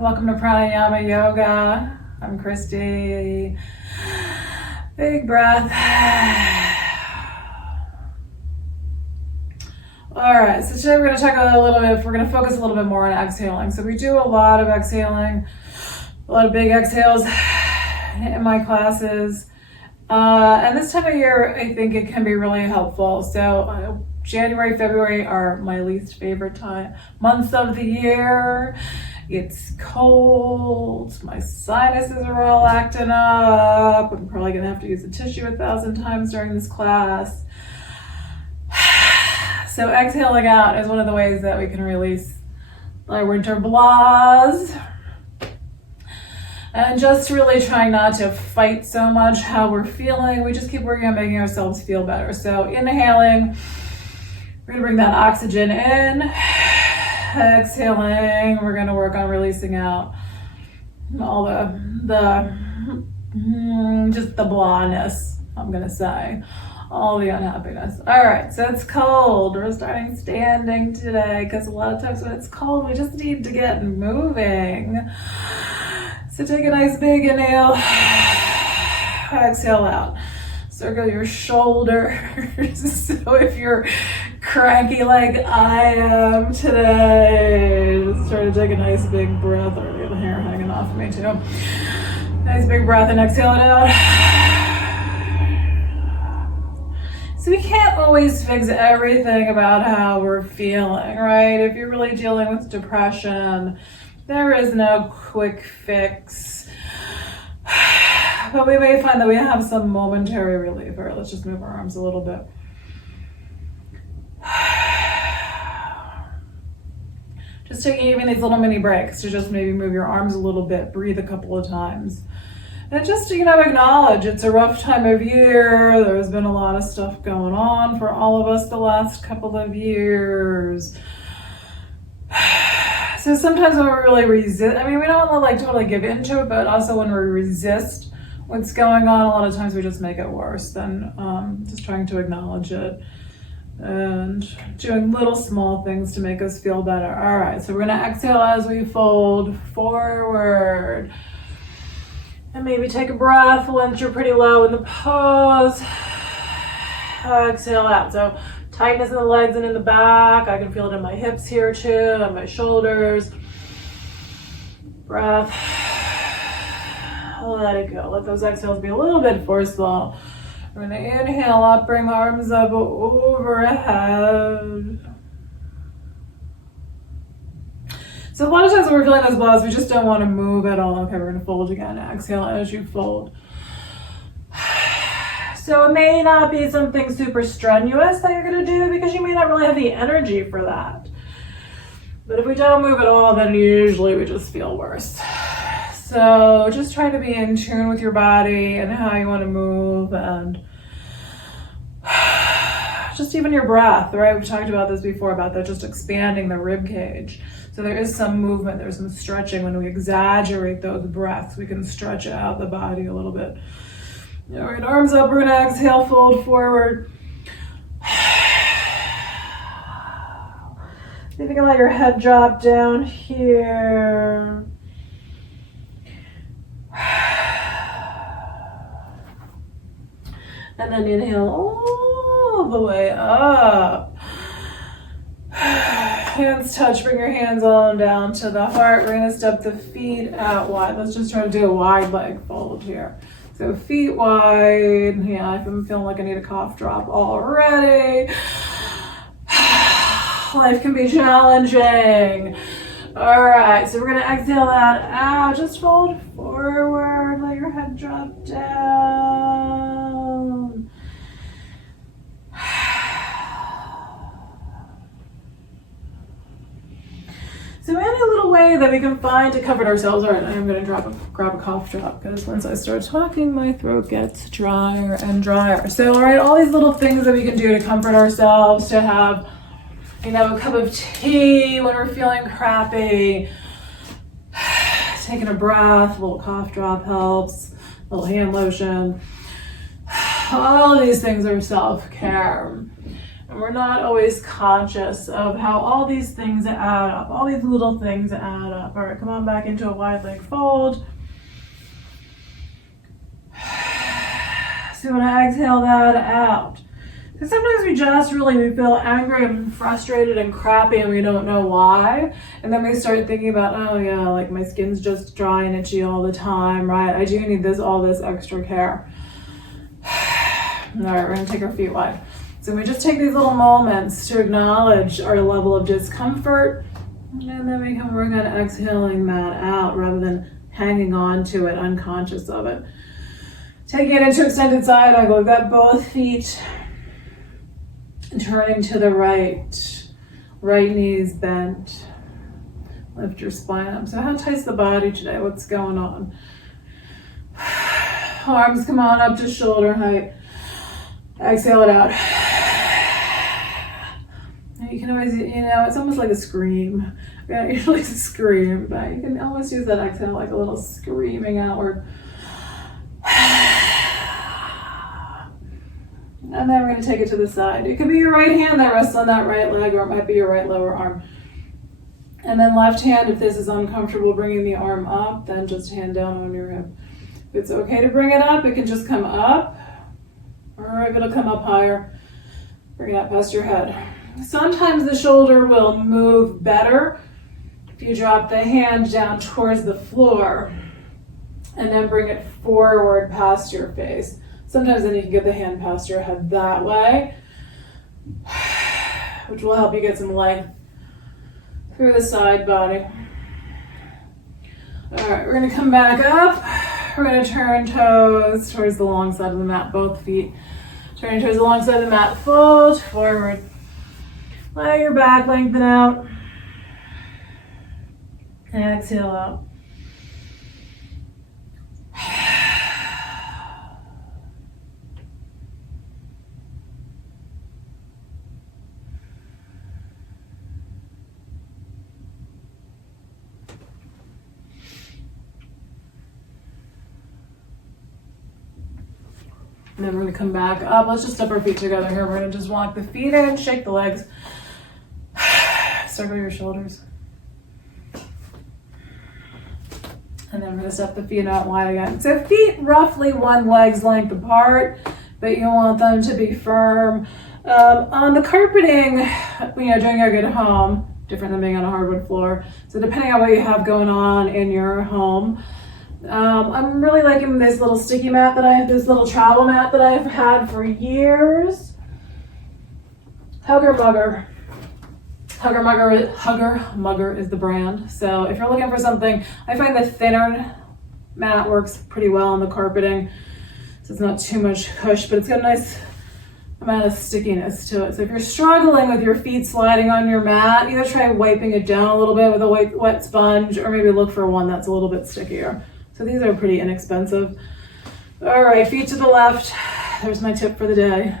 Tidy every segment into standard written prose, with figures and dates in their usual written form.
Welcome to Pranayama Yoga. I'm Christy. Big breath. All right, so today we're going to talk we're going to focus a little bit more on exhaling. So we do a lot of exhaling, a lot of big exhales in my classes. And this time of year, I think it can be really helpful. So January, February are my least favorite months of the year. It's cold, my sinuses are all acting up. I'm probably gonna have to use a tissue 1,000 times during this class. So exhaling out is one of the ways that we can release our winter blahs. And just really trying not to fight so much how we're feeling. We just keep working on making ourselves feel better. So inhaling, we're gonna bring that oxygen in. Exhaling, we're going to work on releasing out all just the blahness, I'm going to say, all the unhappiness. All right, so it's cold. We're starting standing today because a lot of times when it's cold, we just need to get moving. So take a nice big inhale, exhale out. Circle your shoulders. So if you're cranky like I am today, just try to take a nice big breath. Or I got hair hanging off of me too. Nice big breath and exhale it out. So we can't always fix everything about how we're feeling, right? If you're really dealing with depression, there is no quick fix. But we may find that we have some momentary relief. All right, let's just move our arms a little bit. Just taking even these little mini breaks to just maybe move your arms a little bit, breathe a couple of times. And just, acknowledge it's a rough time of year. There's been a lot of stuff going on for all of us the last couple of years. So sometimes when we really resist, we don't want to totally give into it, but also when we resist what's going on, a lot of times we just make it worse than just trying to acknowledge it and doing little small things to make us feel better. All right, so we're gonna exhale as we fold forward. And maybe take a breath once you're pretty low in the pose. Exhale out. So tightness in the legs and in the back. I can feel it in my hips here too, and my shoulders. Breath. Let it go. Let those exhales be a little bit forceful. We're going to inhale up, bring arms up overhead. So a lot of times when we're feeling those blahs, we just don't want to move at all. Okay, we're going to fold again. Exhale as you fold. So it may not be something super strenuous that you're going to do because you may not really have the energy for that. But if we don't move at all, then usually we just feel worse. So just try to be in tune with your body and how you want to move, and just even your breath, right? We've talked about this before, about that just expanding the rib cage. So there is some movement, there's some stretching. When we exaggerate those breaths, we can stretch out the body a little bit. All right, arms up, we're gonna exhale, fold forward. See if you can let your head drop down here. And then inhale all the way up. Hands touch, bring your hands on down to the heart. We're gonna step the feet out wide. Let's just try to do a wide leg fold here. So feet wide. Yeah, I'm feeling like I need a cough drop already. Life can be challenging. All right, so we're gonna exhale that out. Just fold forward, let your head drop down. So any little way that we can find to comfort ourselves. All right, I'm gonna grab a cough drop because once I start talking, my throat gets drier and drier. So all right, all these little things that we can do to comfort ourselves, to have a cup of tea when we're feeling crappy, taking a breath, a little cough drop helps, a little hand lotion. All of these things are self-care. And we're not always conscious of how all these things add up, all these little things add up. All right, come on back into a wide leg fold. So you want to exhale that out. Because sometimes we feel angry and frustrated and crappy and we don't know why. And then we start thinking about, oh yeah, like my skin's just dry and itchy all the time, right? I do need all this extra care. All right, we're gonna take our feet wide. So we just take these little moments to acknowledge our level of discomfort. And then we can work on exhaling that out rather than hanging on to it, unconscious of it. Taking it into extended side angle. We've got both feet turning to the right. Right knees bent. Lift your spine up. So how tight's the body today? What's going on? Arms come on up to shoulder height. Exhale it out. You can always, it's almost like a scream. We don't usually scream, but you can almost use that exhale like a little screaming outward. And then we're going to take it to the side. It could be your right hand that rests on that right leg, or it might be your right lower arm. And then left hand, if this is uncomfortable bringing the arm up, then just hand down on your hip. If it's okay to bring it up, it can just come up. Or if it'll come up higher, bring it up past your head. Sometimes the shoulder will move better if you drop the hand down towards the floor and then bring it forward past your face. Sometimes then you can get the hand past your head that way, which will help you get some length through the side body. All right, we're gonna come back up. We're gonna turn toes towards the long side of the mat, both feet. Turn towards the long side of the mat, fold forward. Let your back lengthen out. And exhale out. And then we're going to come back up. Let's just step our feet together here. We're going to just walk the feet in, shake the legs. Circle your shoulders. And then we're going to step the feet out wide again. So feet roughly one leg's length apart, but you want them to be firm. On the carpeting, doing yoga at home, different than being on a hardwood floor. So depending on what you have going on in your home, I'm really liking this little sticky mat this little travel mat that I've had for years. Hugger Mugger is the brand. So if you're looking for something, I find the thinner mat works pretty well on the carpeting. So it's not too much cush, but it's got a nice amount of stickiness to it. So if you're struggling with your feet sliding on your mat, either try wiping it down a little bit with a wet sponge, or maybe look for one that's a little bit stickier. So these are pretty inexpensive. All right, feet to the left. There's my tip for the day.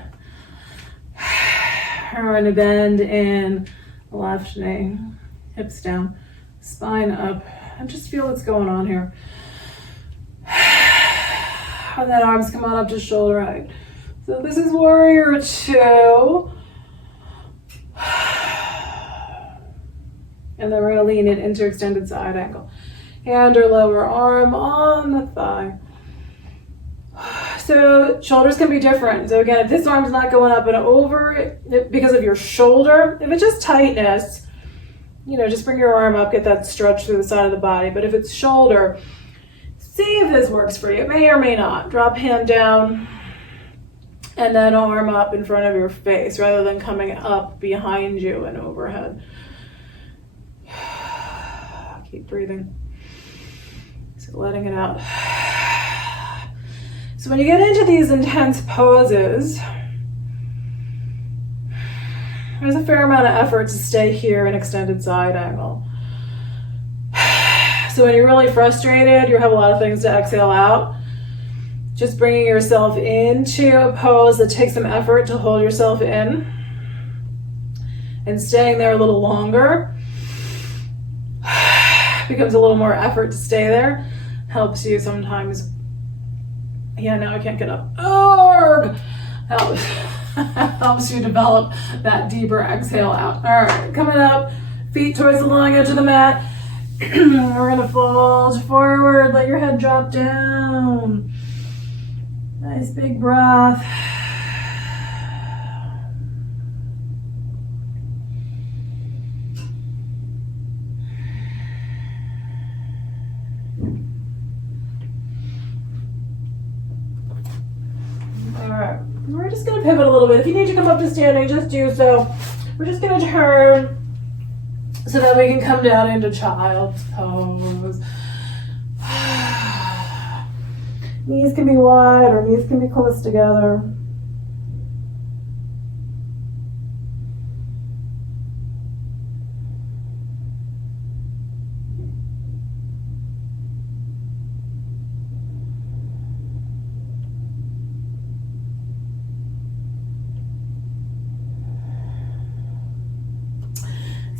We're going to bend in the left knee, hips down, spine up, and just feel what's going on here. And then arms come on up to shoulder height. So this is warrior 2. And then we're going to lean it into extended side angle. Hand or lower arm on the thigh. So shoulders can be different. So again, if this arm's not going up and over because of your shoulder, if it's just tightness, just bring your arm up, get that stretch through the side of the body. But if it's shoulder, see if this works for you. It may or may not. Drop hand down and then arm up in front of your face rather than coming up behind you and overhead. Keep breathing. So letting it out. So when you get into these intense poses, there's a fair amount of effort to stay here in extended side angle. So when you're really frustrated, you have a lot of things to exhale out. Just bringing yourself into a pose that takes some effort to hold yourself in and staying there a little longer becomes a little more effort to stay there. Helps you sometimes. Yeah, now I can't get up. Helps. Helps you develop that deeper exhale out. All right, coming up, feet towards the long edge of the mat. We're gonna fold forward, let your head drop down. Nice big breath. Alright, we're just going to pivot a little bit. If you need to come up to standing, just do so. We're just going to turn so that we can come down into child's pose. Knees can be wide or knees can be close together.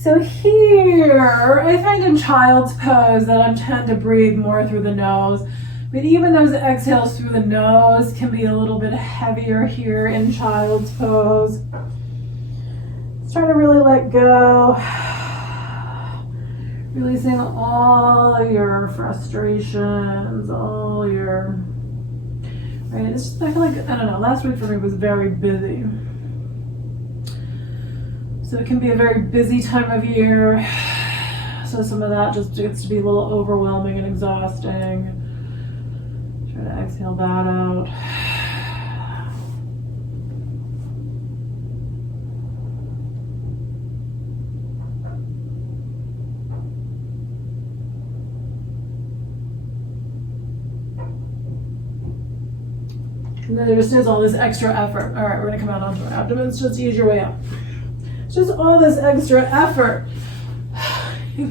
So here, I find in child's pose that I tend to breathe more through the nose, but even those exhales through the nose can be a little bit heavier here in child's pose. Start to really let go, releasing all your frustrations, all your, right, it's just, I feel like, I don't know, last week for me was very busy. So it can be a very busy time of year. So some of that just gets to be a little overwhelming and exhausting. Try to exhale that out. And then there just is all this extra effort. All right, we're gonna come out onto our abdomens. Just ease your way up. Just all this extra effort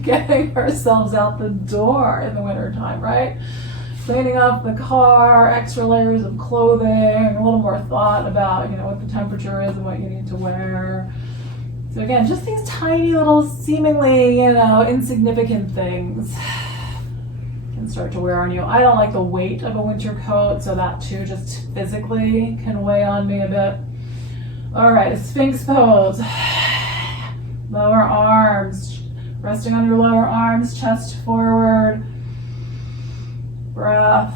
getting ourselves out the door in the wintertime, right? Cleaning up the car, extra layers of clothing, a little more thought about, what the temperature is and what you need to wear. So again, just these tiny little seemingly, insignificant things can start to wear on you. I don't like the weight of a winter coat, so that too just physically can weigh on me a bit. All right, Sphinx pose. Lower arms, resting on your lower arms, chest forward. Breath.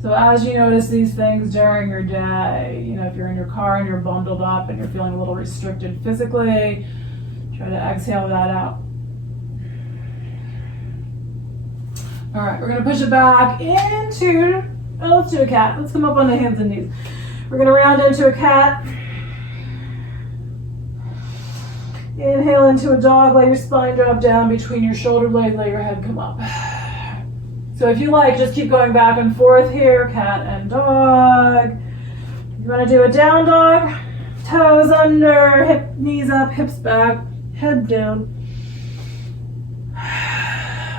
So as you notice these things during your day, if you're in your car and you're bundled up and you're feeling a little restricted physically, try to exhale that out. All right, we're gonna push it back into, let's do a cat. Let's come up on the hands and knees. We're gonna round into a cat. Inhale into a dog, let your spine drop down between your shoulder blades, let your head come up. So if you like, just keep going back and forth here, cat and dog. You wanna do a down dog, toes under, knees up, hips back, head down.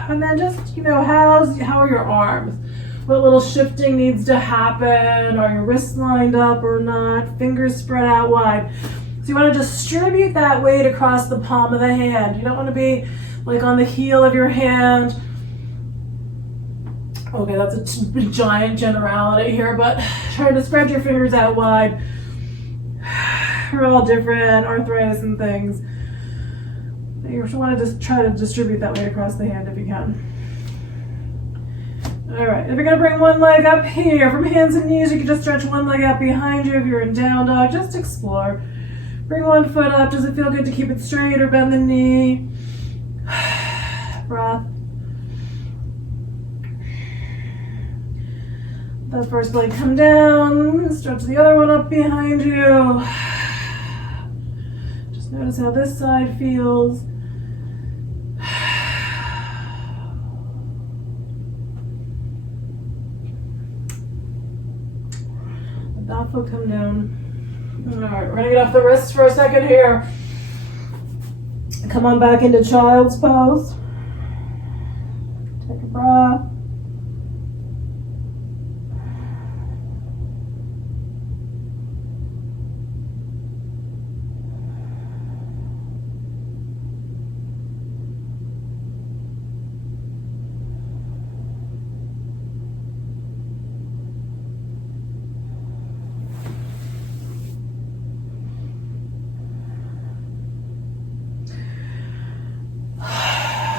And then just, how are your arms? What little shifting needs to happen? Are your wrists lined up or not? Fingers spread out wide. So you want to distribute that weight across the palm of the hand. You don't want to be like on the heel of your hand. Okay, that's a giant generality here, but try to spread your fingers out wide. We're all different, arthritis and things. You want to just try to distribute that weight across the hand if you can. All right, if you're gonna bring one leg up here, from hands and knees, you can just stretch one leg out behind you. If you're in down dog, just explore. Bring one foot up. Does it feel good to keep it straight or bend the knee? Breath. That first leg come down, stretch the other one up behind you. Just notice how this side feels. Let that foot come down. All right, we're gonna get off the wrists for a second here. Come on back into child's pose. Take a breath.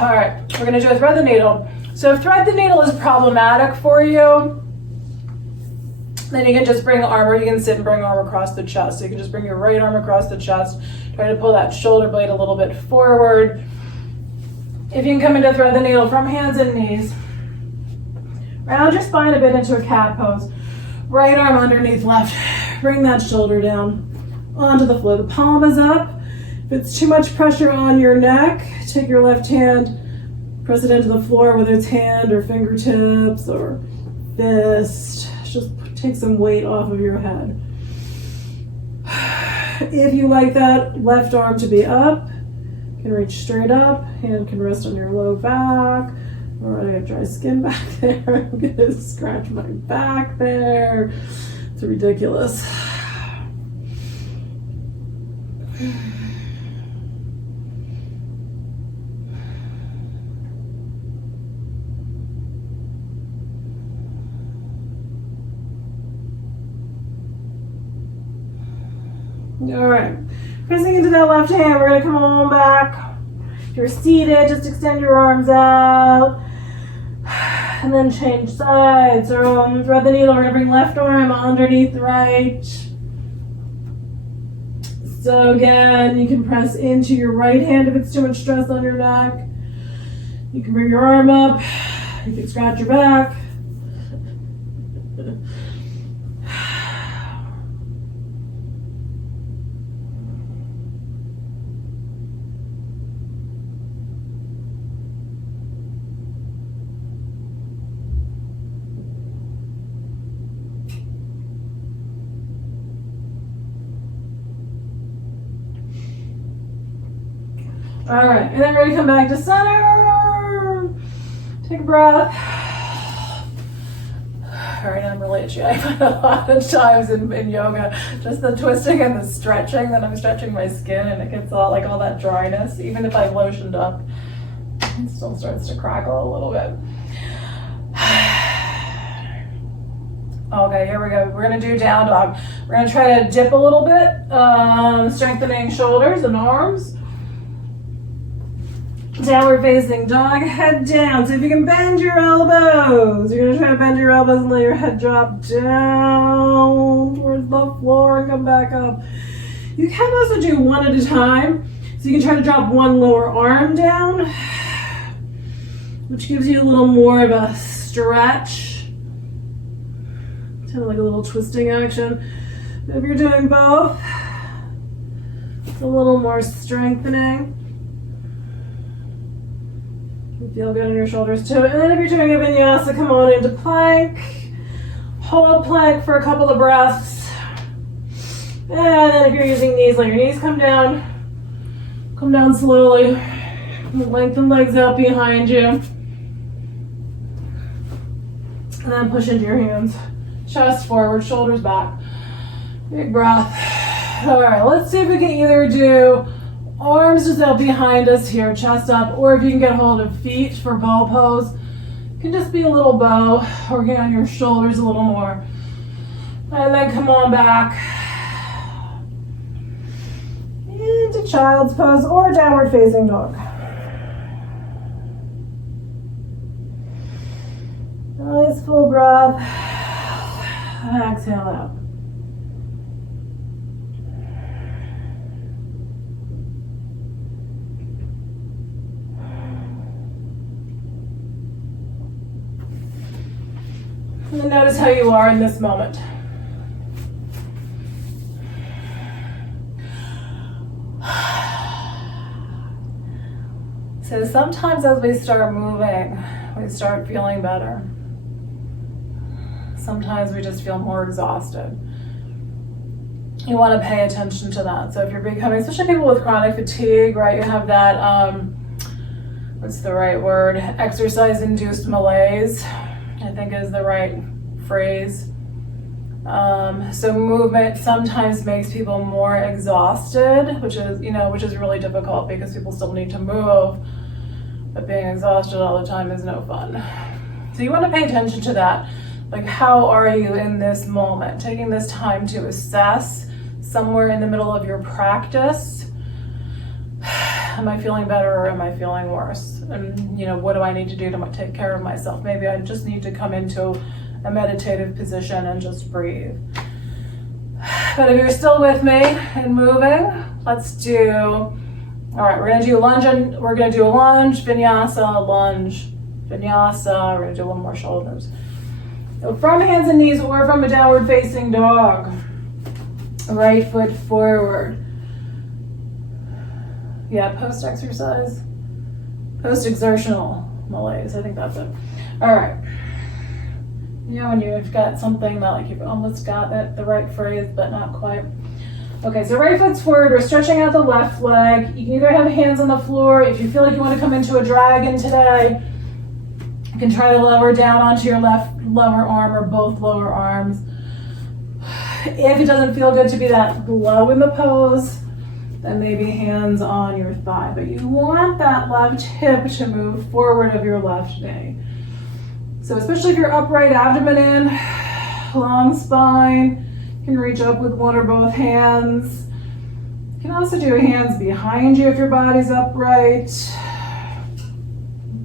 All right, we're gonna do a thread the needle. So if thread the needle is problematic for you, then you can just bring arm, or you can sit and bring arm across the chest. So you can just bring your right arm across the chest, try to pull that shoulder blade a little bit forward. If you can come into thread the needle from hands and knees, round your spine a bit into a cat pose. Right arm underneath left, bring that shoulder down onto the floor. The palm is up. If it's too much pressure on your neck, take your left hand, press it into the floor, whether it's hand or fingertips or fist. Just take some weight off of your head. If you like that left arm to be up, you can reach straight up, hand can rest on your low back. Or I got dry skin back there. I'm gonna scratch my back there. It's ridiculous. All right, pressing into that left hand, we're gonna come on back. If you're seated, just extend your arms out. And then change sides. So thread the needle, we're gonna bring left arm underneath the right. So again, you can press into your right hand if it's too much stress on your neck. You can bring your arm up. You can scratch your back. All right, and then we're gonna come back to center. Take a breath. All right, I'm really itchy. I find a lot of times in yoga, just the twisting and the stretching, that I'm stretching my skin and it gets all that dryness. Even if I've lotioned up, it still starts to crackle a little bit. Okay, here we go. We're gonna do down dog. We're gonna try to dip a little bit, strengthening shoulders and arms. Downward facing dog, head down. So if you can bend your elbows, you're gonna try to bend your elbows and let your head drop down towards the floor and come back up. You can also do one at a time. So you can try to drop one lower arm down, which gives you a little more of a stretch. Kind of like a little twisting action. But if you're doing both, it's a little more strengthening. You feel good in your shoulders too. And then if you're doing a vinyasa, come on into plank. Hold plank for a couple of breaths. And then if you're using knees, let your knees come down. Come down slowly. Lengthen legs out behind you. And then push into your hands. Chest forward, shoulders back. Big breath. All right, let's see if we can either do arms just out behind us here, chest up, or if you can get hold of feet for bow pose, it can just be a little bow, or get on your shoulders a little more. And then come on back into child's pose or downward facing dog. Nice full breath. Exhale out. And then notice how you are in this moment. So sometimes as we start moving, we start feeling better. Sometimes we just feel more exhausted. You want to pay attention to that. So if you're becoming, especially people with chronic fatigue, right, you have that, what's the right word? Exercise-induced malaise, I think is the right phrase. So movement sometimes makes people more exhausted, which is really difficult because people still need to move, but being exhausted all the time is no fun. So you want to pay attention to that. Like, how are you in this moment? Taking this time to assess somewhere in the middle of your practice. am I feeling better or am I feeling worse? And, what do I need to do to take care of myself? Maybe I just need to come into a meditative position and just breathe. But if you're still with me and moving, let's do, all right, we're gonna do a lunge, vinyasa, lunge, vinyasa. We're gonna do a little more shoulders. So from hands and knees or from a downward facing dog. Right foot forward. Yeah, post-exercise. Post-exertional malaise, I think that's it. All right. When you've got something that like you've almost got it, the right phrase, but not quite. Okay, so right foot's forward, we're stretching out the left leg. You can either have hands on the floor. If you feel like you want to come into a dragon today, you can try to lower down onto your left lower arm or both lower arms. If it doesn't feel good to be that low in the pose, then maybe hands on your thigh. But you want that left hip to move forward of your left knee. So especially if you're upright, abdomen in, long spine, you can reach up with one or both hands. You can also do hands behind you if your body's upright.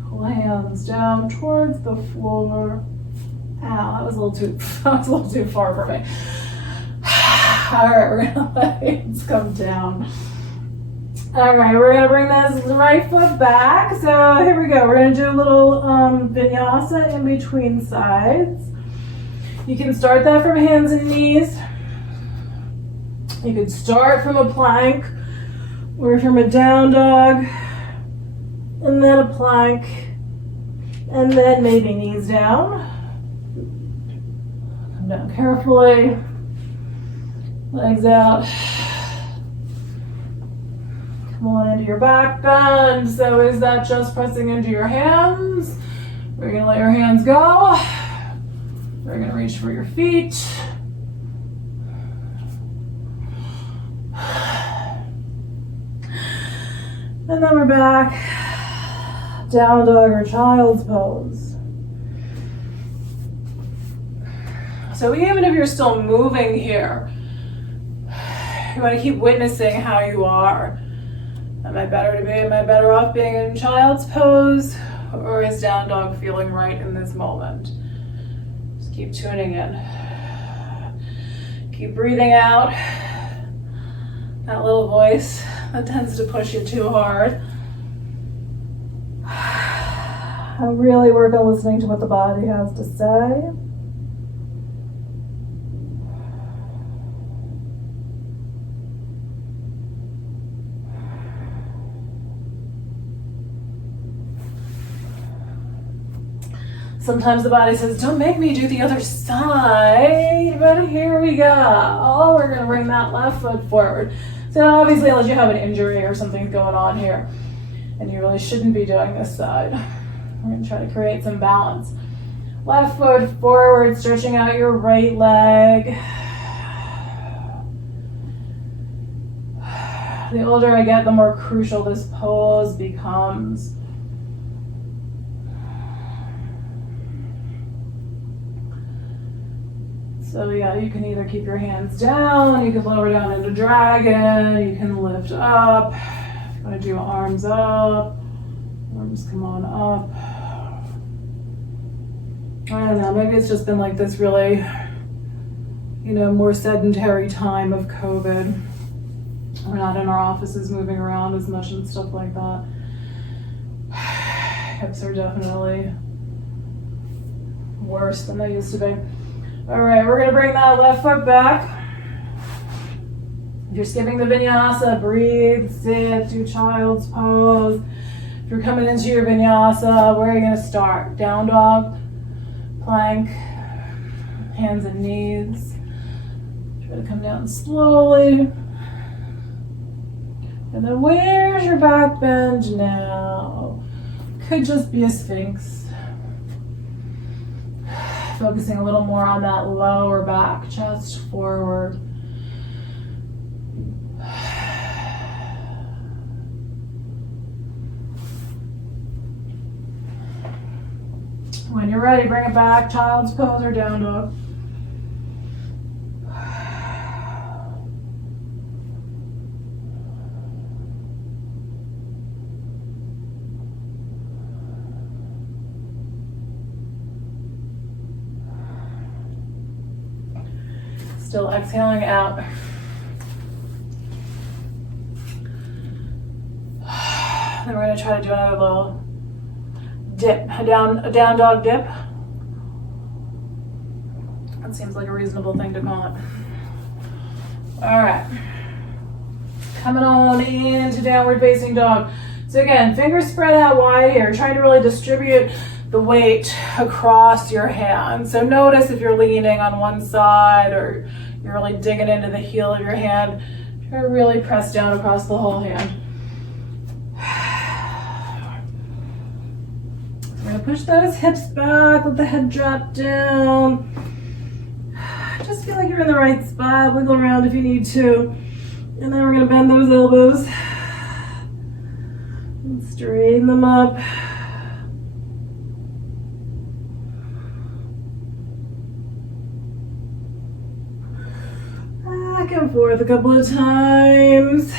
Pull hands down towards the floor. Ow, that was a little too far for me. All right, we're gonna let hands come down. All right, we're gonna bring this right foot back. So here we go. We're gonna do a little vinyasa in between sides. You can start that from hands and knees. You can start from a plank or from a down dog, and then a plank, and then maybe knees down. Come down carefully. Legs out. Come on into your back bend. So is that just pressing into your hands? We're gonna let your hands go. We're gonna reach for your feet. And then we're back. Down dog or child's pose. So even if you're still moving here, you want to keep witnessing how you are. Am I better off being in child's pose, or is down dog feeling right in this moment? Just keep tuning in. Keep breathing out. That little voice that tends to push you too hard. I really work on listening to what the body has to say. Sometimes the body says, don't make me do the other side, but here we go. Oh, we're gonna bring that left foot forward. So obviously, unless you have an injury or something's going on here, and you really shouldn't be doing this side. We're gonna try to create some balance. Left foot forward, stretching out your right leg. The older I get, the more crucial this pose becomes. So yeah, you can either keep your hands down, you can lower down into dragon, you can lift up. If you want to do arms up, arms come on up. I don't know, maybe it's just been like this really, more sedentary time of COVID. We're not in our offices moving around as much and stuff like that. Hips are definitely worse than they used to be. All right, we're gonna bring that left foot back. If you're skipping the vinyasa, breathe, sit, do child's pose. If you're coming into your vinyasa, where are you gonna start? Down dog, plank, hands and knees. Try to come down slowly. And then where's your back bend now? Could just be a sphinx. Focusing a little more on that lower back, chest forward. When you're ready, bring it back, child's pose or down dog. Still exhaling out. Then we're going to try to do another little dip, a down dog dip. That seems like a reasonable thing to call it. All right. Coming on into downward facing dog. So again, fingers spread out wide here. Trying to really distribute the weight across your hand. So notice if you're leaning on one side or you're really digging into the heel of your hand. Try to really press down across the whole hand. We're going to push those hips back, let the head drop down. Just feel like you're in the right spot. Wiggle around if you need to. And then we're going to bend those elbows and straighten them up. Back and forth a couple of times.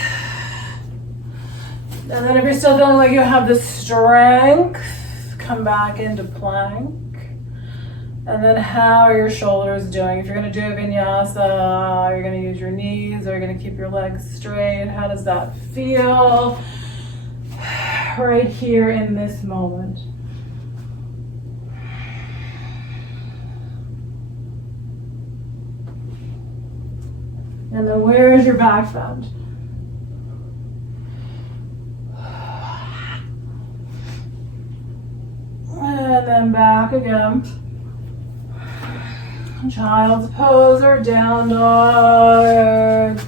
And then if you're still feeling like you have the strength, come back into plank. And then how are your shoulders doing? If you're going to do a vinyasa, you're going to use your knees, or you're going to keep your legs straight. How does that feel right here in this moment? And then where's your back bend? And then back again. Child's pose or down dog.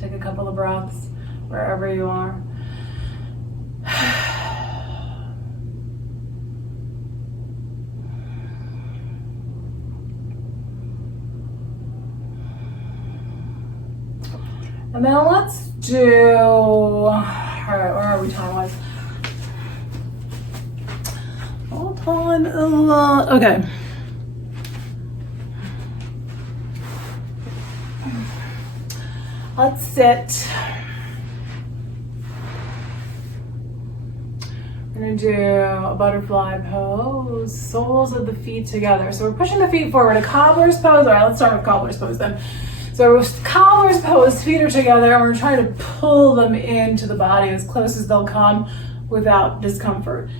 Take a couple of breaths wherever you are. And then let's do, all right, where are we time-wise? Hold on a lot, okay. Let's sit. We're gonna do a butterfly pose, soles of the feet together. So we're pushing the feet forward, a cobbler's pose. All right, let's start with cobbler's pose then. So cobbler's pose, feet are together, and we're trying to pull them into the body as close as they'll come without discomfort.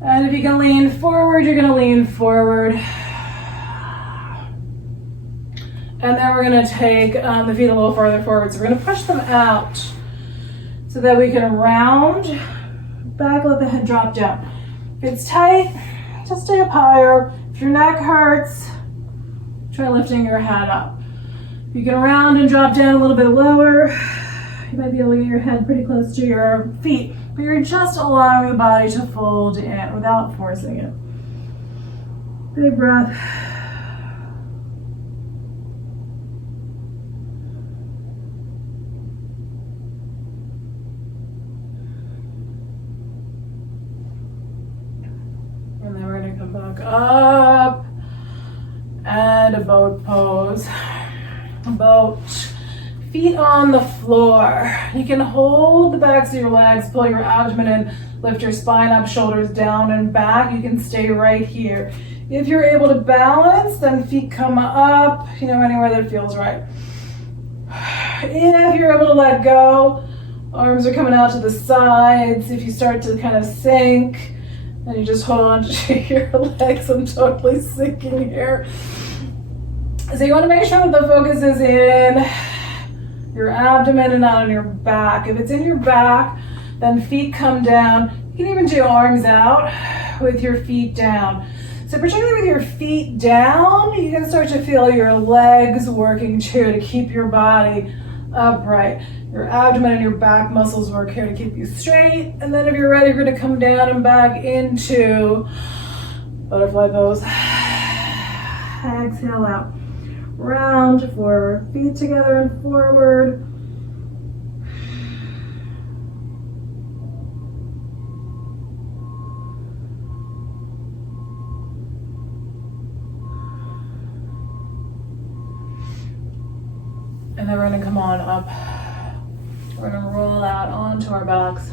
And if you can lean forward, you're gonna lean forward. And then we're gonna take the feet a little farther forward. So we're gonna push them out so that we can round back, let the head drop down. If it's tight, just stay up higher. If your neck hurts, try lifting your head up. You can round and drop down a little bit lower. You might be able to get your head pretty close to your feet, but you're just allowing the body to fold in without forcing it. Big breath. And then we're gonna come back up and a boat pose. Boat, feet on the floor. You can hold the backs of your legs, pull your abdomen in, lift your spine up, shoulders down and back. You can stay right here. If you're able to balance, then feet come up, anywhere that feels right. If you're able to let go, arms are coming out to the sides. If you start to kind of sink, then you just hold on to your legs. I'm totally sinking here. So you want to make sure that the focus is in your abdomen and not on your back. If it's in your back, then feet come down. You can even do arms out with your feet down. So particularly with your feet down, you can start to feel your legs working too to keep your body upright. Your abdomen and your back muscles work here to keep you straight. And then if you're ready, you're going to come down and back into butterfly pose. Exhale out. Round forward, feet together and forward. And then we're gonna come on up. We're gonna roll out onto our backs.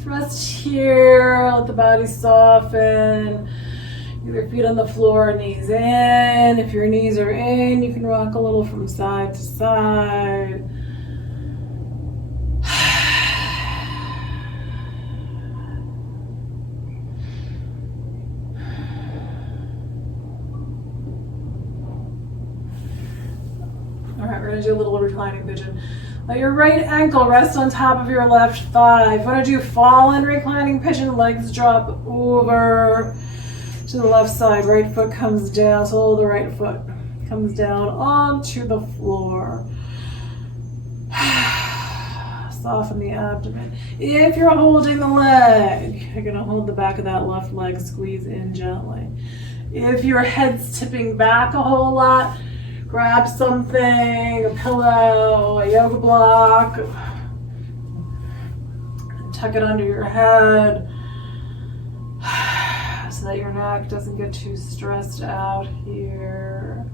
Just rest here, let the body soften. Your feet on the floor, knees in. If your knees are in, you can rock a little from side to side. All right, we're gonna do a little reclining pigeon. Let your right ankle rest on top of your left thigh. If you want to do fall in reclining pigeon, legs drop over to the left side. Right foot comes down, so the right foot comes down onto the floor. Soften the abdomen. If you're holding the leg, you're gonna hold the back of that left leg, squeeze in gently. If your head's tipping back a whole lot, grab something, a pillow, a yoga block, and tuck it under your head so that your neck doesn't get too stressed out here.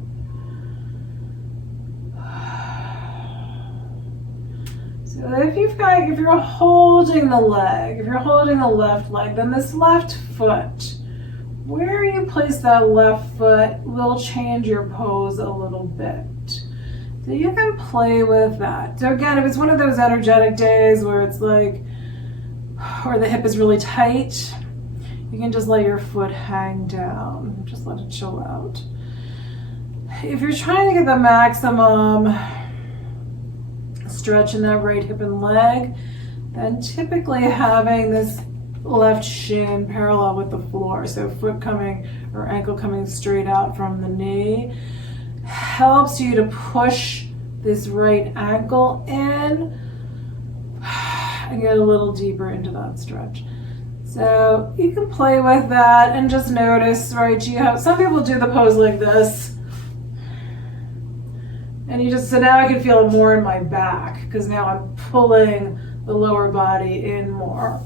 So if you're holding the leg, if you're holding the left leg, then this left foot, where you place that left foot will change your pose a little bit. So you can play with that. So again, if it's one of those energetic days where it's like, or the hip is really tight, you can just let your foot hang down. Just let it chill out. If you're trying to get the maximum stretch in that right hip and leg, then typically having this left shin parallel with the floor, so foot coming or ankle coming straight out from the knee, helps you to push this right ankle in and get a little deeper into that stretch. So you can play with that and just notice, right, you have, some people do the pose like this, and you just, so now I can feel it more in my back because now I'm pulling the lower body in more.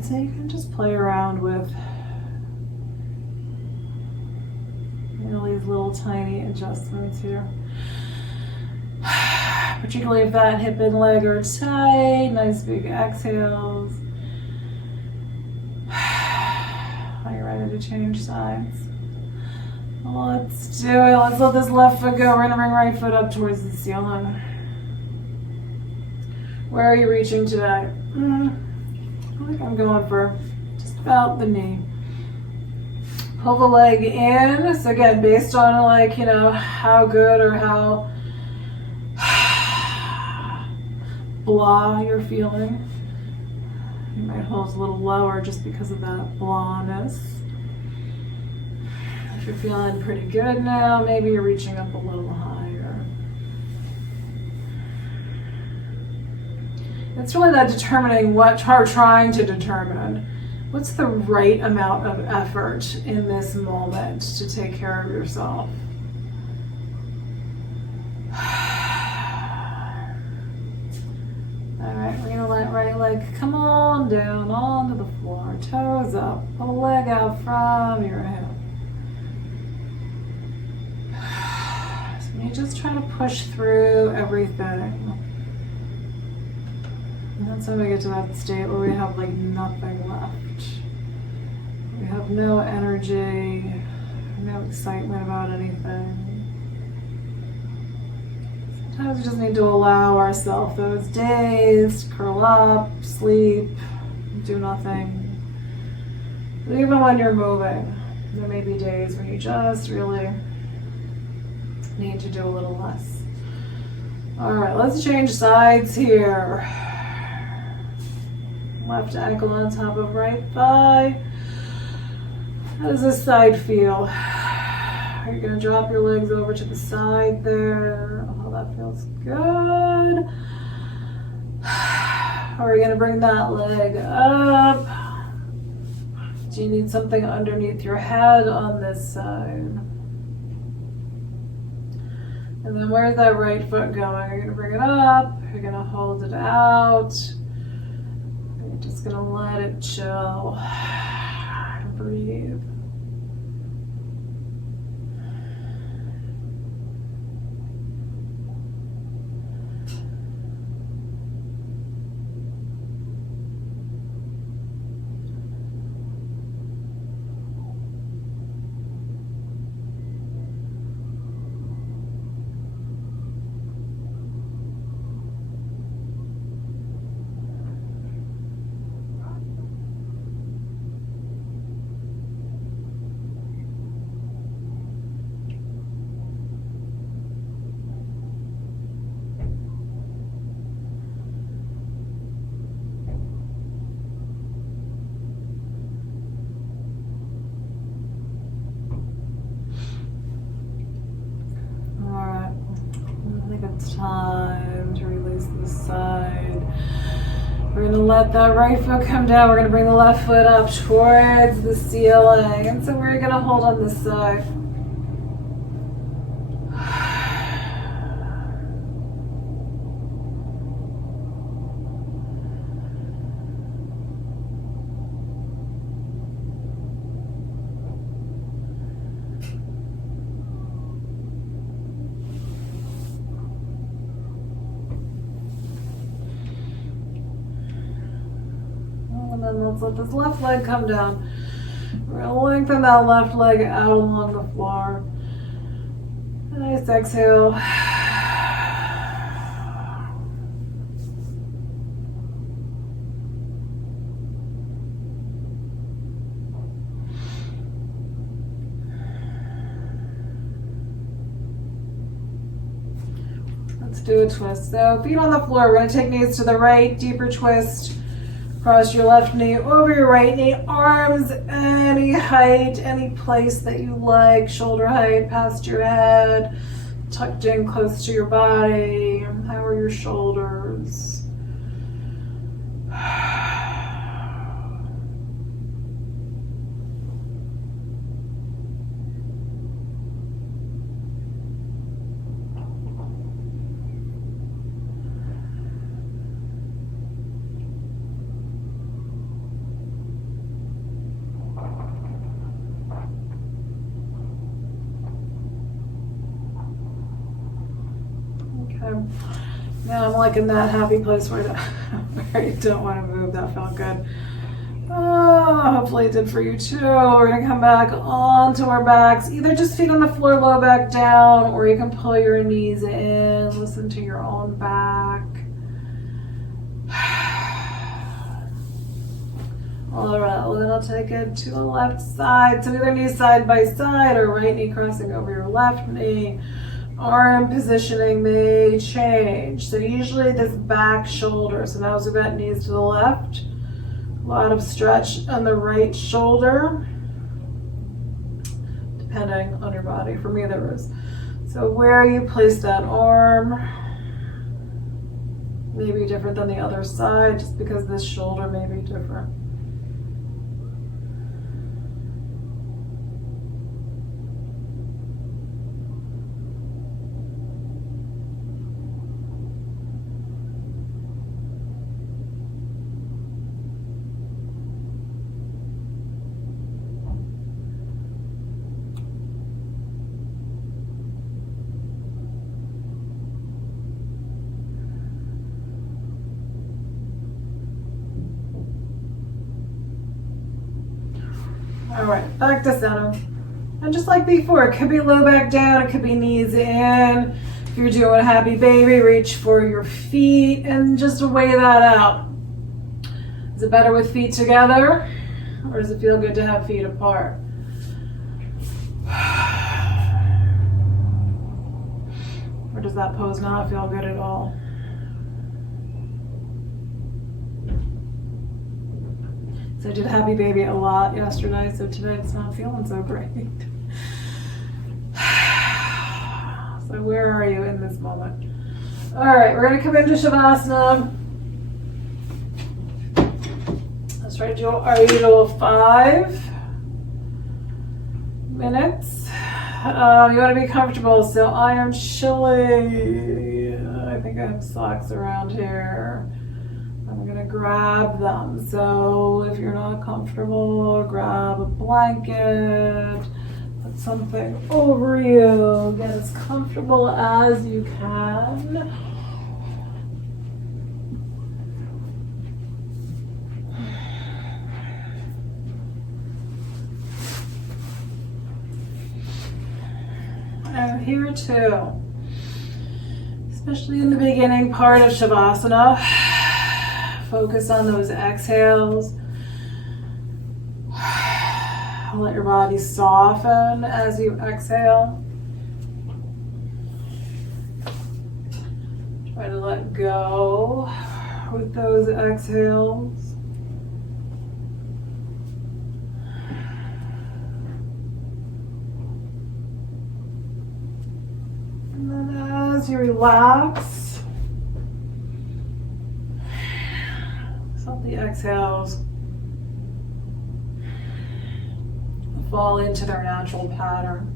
So you can just play around with these little tiny adjustments here. Particularly if that hip and leg are tight, nice big exhales. Are you ready to change sides? Let's do it. Let's let this left foot go. We're gonna bring right foot up towards the ceiling. Where are you reaching today? I think I'm going for just about the knee. Pull the leg in. So again, based on like, how good or how blah you're feeling. You might hold a little lower just because of that blahness. If you're feeling pretty good now, maybe you're reaching up a little higher. It's really that determining what you're trying to determine. What's the right amount of effort in this moment to take care of yourself? All right, we're gonna let right leg come on down onto the floor, toes up, pull the leg out from your hip. So you just try to push through everything. And that's when we get to that state where we have like nothing left. We have no energy, no excitement about anything. Sometimes we just need to allow ourselves those days to curl up, sleep, do nothing. But even when you're moving, there may be days when you just really need to do a little less. All right, let's change sides here. Left ankle on top of right thigh. How does this side feel? Are you going to drop your legs over to the side there? Oh, that feels good. Are you going to bring that leg up? Do you need something underneath your head on this side? And then where's that right foot going? Are you going to bring it up? You're going to hold it out. You're just going to let it chill. Breathe. We're going to let that right foot come down. We're going to bring the left foot up towards the ceiling. And so we're going to hold on this side. And then let's let this left leg come down. We're going to lengthen that left leg out along the floor. Nice exhale. Let's do a twist. So feet on the floor. We're going to take knees to the right, deeper twist. Cross your left knee over your right knee. Arms any height, any place that you like. Shoulder height past your head. Tucked in close to your body. How are your shoulders? Now I'm like in that happy place where you don't want to move. That felt good. Oh, hopefully it did for you too. We're going to come back onto our backs. Either just feet on the floor, low back down, or you can pull your knees in. Listen to your own back. All right, well, then I'll take it to the left side. So either knee side by side or right knee crossing over your left knee. Arm positioning may change. So usually this back shoulder. So now as we bend knees to the left, a lot of stretch on the right shoulder, depending on your body. For me, there is. So where you place that arm may be different than the other side, just because this shoulder may be different. All right, back to center. And just like before, it could be low back down, it could be knees in. If you're doing a happy baby, reach for your feet and just weigh that out. Is it better with feet together, or does it feel good to have feet apart? Or does that pose not feel good at all? So I did happy baby a lot yesterday, so today it's not feeling so great. So where are you in this moment? All right, we're gonna come into Shavasana. Let's try to do our usual 5 minutes. You wanna be comfortable, so I am chilly. I think I have socks around here. I'm gonna grab them. So if you're not comfortable, grab a blanket, put something over you, get as comfortable as you can. And here too, especially in the beginning part of Shavasana, focus on those exhales. Let your body soften as you exhale. Try to let go with those exhales. And then as you relax, let the exhales fall into their natural pattern.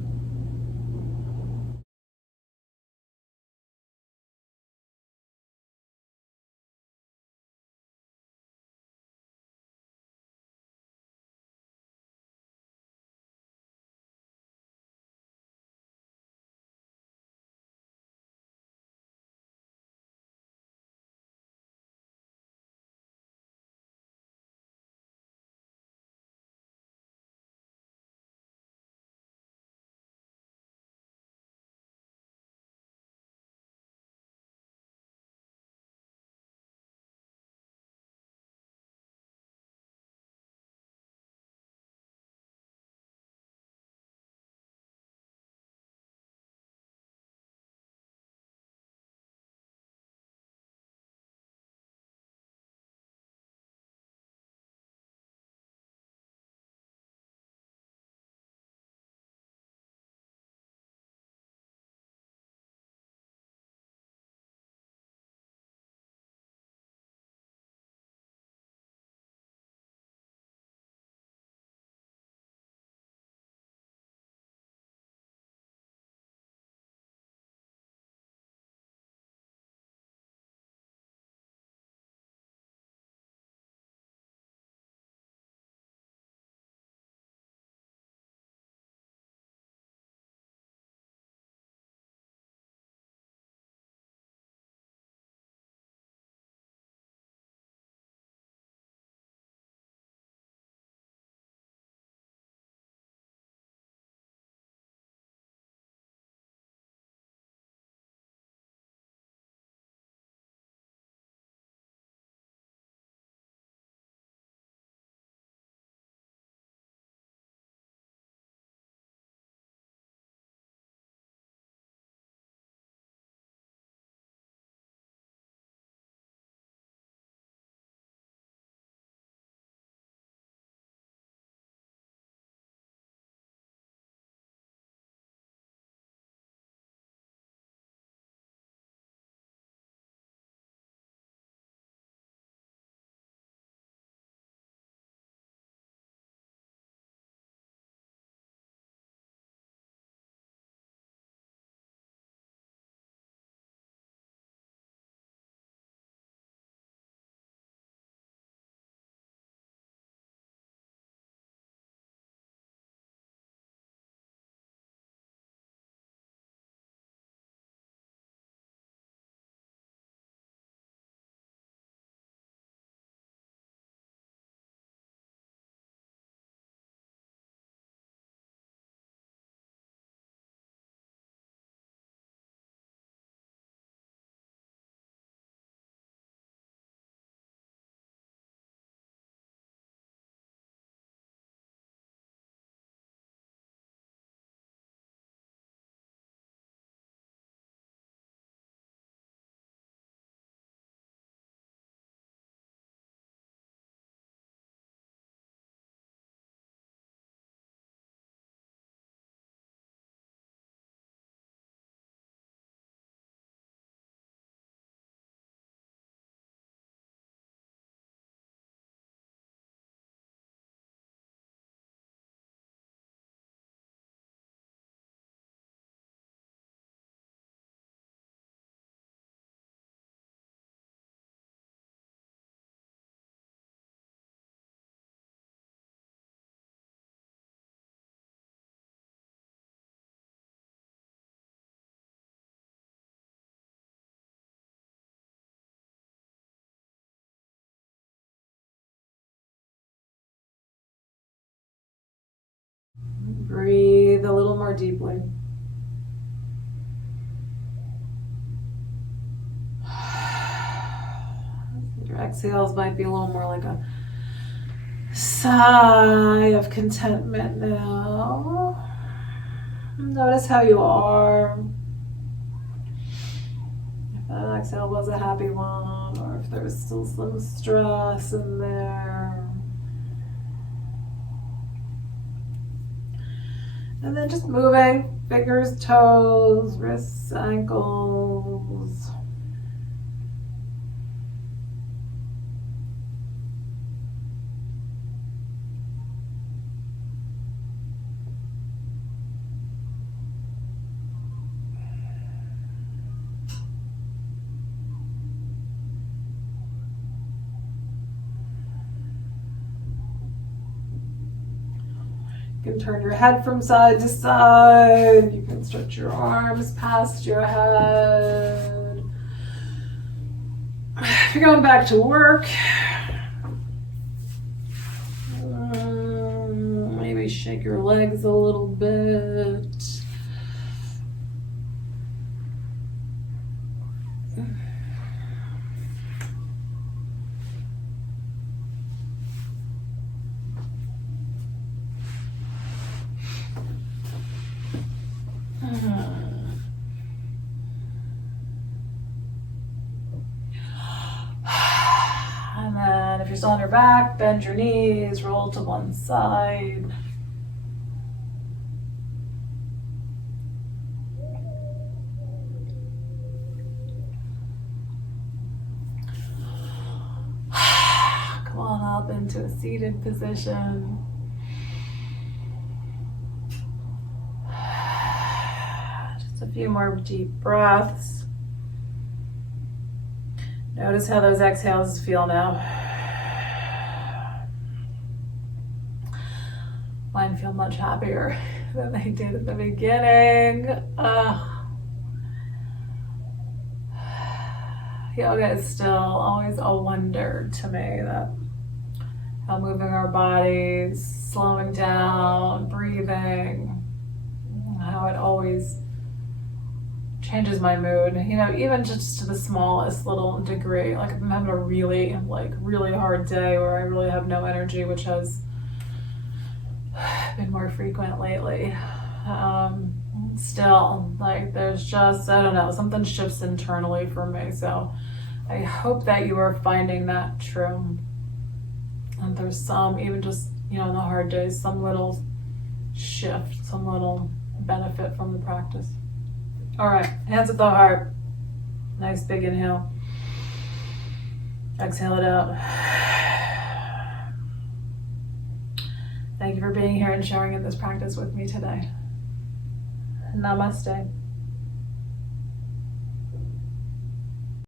Breathe a little more deeply. Your exhales might be a little more like a sigh of contentment now. Notice how you are. If that exhale was a happy one, or if there was still some stress in there. And then just moving, fingers, toes, wrists, ankles. You can turn your head from side to side. You can stretch your arms past your head. If you're going back to work, maybe shake your legs a little bit. And then if you're still on your back, bend your knees, roll to one side. Come on up into a seated position. Just a few more deep breaths. Notice how those exhales feel now. Mine feel much happier than they did at the beginning. Yoga is still always a wonder to me, that how moving our bodies, slowing down, breathing, how it always changes my mood, even just to the smallest little degree. Like if I'm having a really hard day where I really have no energy, which has been more frequent lately. Still, like there's just, I don't know, something shifts internally for me. So I hope that you are finding that true. And there's some, even just, in the hard days, some little shift, some little benefit from the practice. All right, hands at the heart. Nice big inhale. Exhale it out. Thank you for being here and sharing in this practice with me today. Namaste.